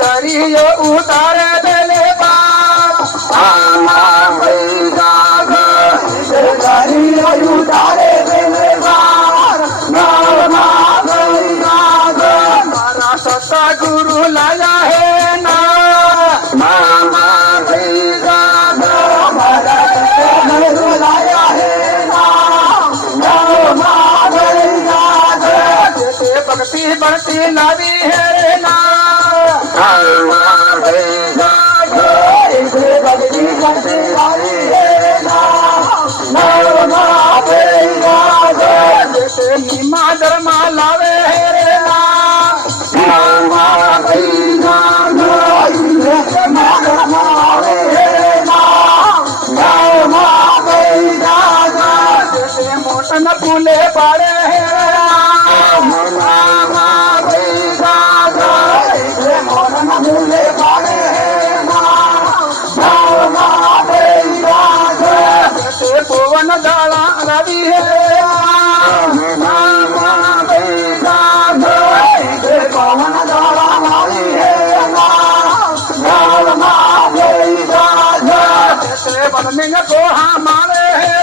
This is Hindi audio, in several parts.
दरियो उतारे देले दरियो उतारे देले मारा सत्ता गुरु लाया है ना मारा गुरु लाया है ना भक्ति भक्ति लावी है ना भक्ति भक्ति लावी है ना जैसे नीमा धर्मा लावे है ना जैसे मोटन फूले पाड़े है फूले पाड़े जैसे पवन दाला रवि है पवन दाला रवि है जैसे वन में को हमारे है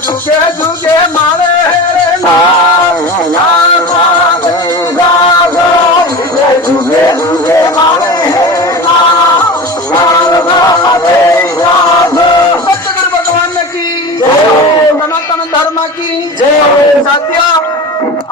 जुगे जुगे मारे जुगे जुगे मारे भगवान की जय, सनातन धर्म की जय। सत्य।